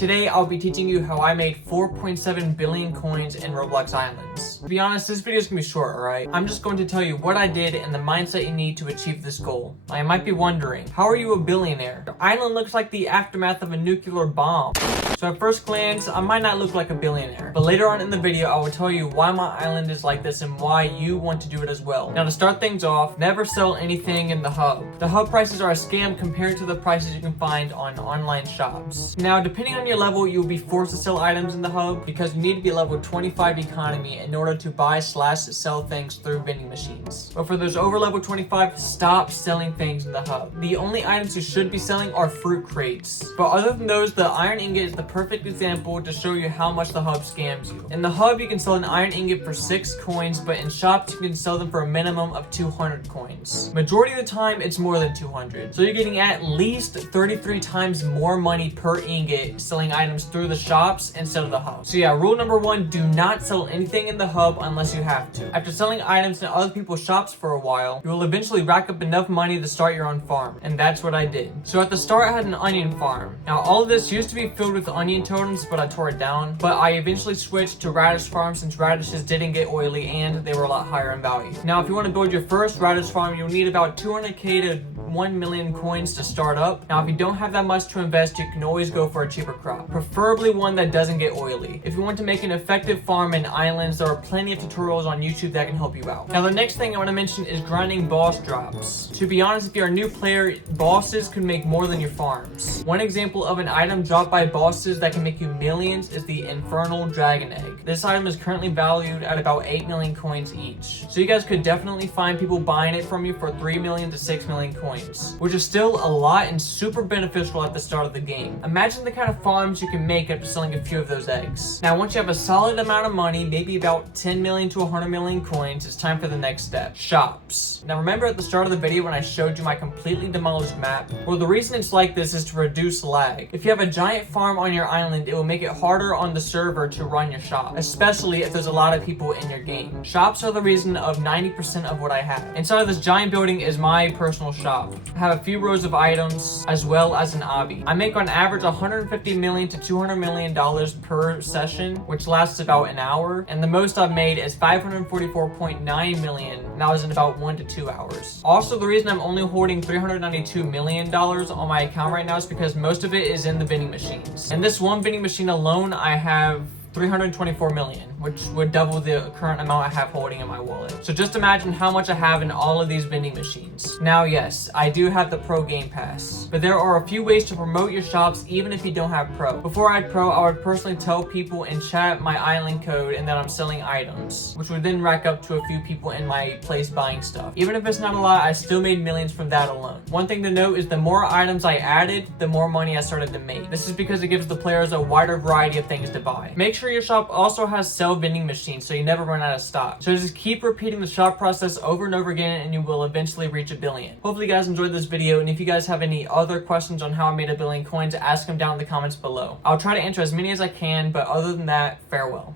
Today I'll be teaching you how I made 4.7 billion coins in Roblox Islands. To be honest, this video is gonna be short, alright? I'm just going to tell you what I did and the mindset you need to achieve this goal. Now, you might be wondering, how are you a billionaire? Your island looks like the aftermath of a nuclear bomb. So at first glance, I might not look like a billionaire, but later on in the video, I will tell you why my island is like this and why you want to do it as well. Now to start things off, never sell anything in the hub. The hub prices are a scam compared to the prices you can find on online shops. Now, depending on your level, you will be forced to sell items in the hub because you need to be level 25 economy in order to buy/sell things through vending machines. But for those over level 25, stop selling things in the hub. The only items you should be selling are fruit crates. But other than those, the iron ingot is the perfect example to show you how much the hub scams you. In the hub, you can sell an iron ingot for 6 coins, but in shops, you can sell them for a minimum of 200 coins. Majority of the time, it's more than 200. So you're getting at least 33 times more money per ingot selling items through the shops instead of the hub. So yeah, rule number 1, do not sell anything in the hub unless you have to. After selling items in other people's shops for a while, you will eventually rack up enough money to start your own farm. And that's what I did. So at the start, I had an onion farm. Now all of this used to be filled with onion totems, but I tore it down. But I eventually switched to radish farm since radishes didn't get oily and they were a lot higher in value. Now if you want to build your first radish farm, you'll need about 200k to 1 million coins to start up. Now if you don't have that much to invest, you can always go for a cheaper crop, preferably one that doesn't get oily. If you want to make an effective farm in islands, there are plenty of tutorials on YouTube that can help you out. Now the next thing I want to mention is grinding boss drops. To be honest, if you're a new player, bosses can make more than your farms. One example of an item dropped by bosses that can make you millions is the infernal dragon egg. This item is currently valued at about 8 million coins each. So you guys could definitely find people buying it from you for 3 million to 6 million coins, which is still a lot and super beneficial at the start of the game. Imagine the kind of farms you can make after selling a few of those eggs. Now once you have a solid amount of money, maybe about 10 million to 100 million coins, it's time for the next step: shops. Now remember at the start of the video when I showed you my completely demolished map? Well, the reason it's like this is to reduce lag. If you have a giant farm on your island, it will make it harder on the server to run your shop, especially if there's a lot of people in your game. Shops are the reason of 90% of what I have. Inside of this giant building is my personal shop. I have a few rows of items as well as an obby. I make on average 150 million to 200 million dollars per session, which lasts about an hour, and the most I've made is 544.9 million, and that was in about 1 to 2 hours. Also, the reason I'm only holding 392 million dollars on my account right now is because most of it is in the vending machines. In this one vending machine alone, I have 324 million, which would double the current amount I have holding in my wallet. So just imagine how much I have in all of these vending machines. Now, yes, I do have the Pro Game Pass, but there are a few ways to promote your shops even if you don't have Pro. Before I had Pro, I would personally tell people in chat my island code and that I'm selling items, which would then rack up to a few people in my place buying stuff. Even if it's not a lot, I still made millions from that alone. One thing to note is the more items I added, the more money I started to make. This is because it gives the players a wider variety of things to buy. Make sure your shop also has sell vending machines so you never run out of stock. So just keep repeating the shop process over and over again and you will eventually reach 1 billion. Hopefully you guys enjoyed this video, and if you guys have any other questions on how I made 1 billion coins, ask them down in the comments below. I'll try to answer as many as I can, but other than that, farewell.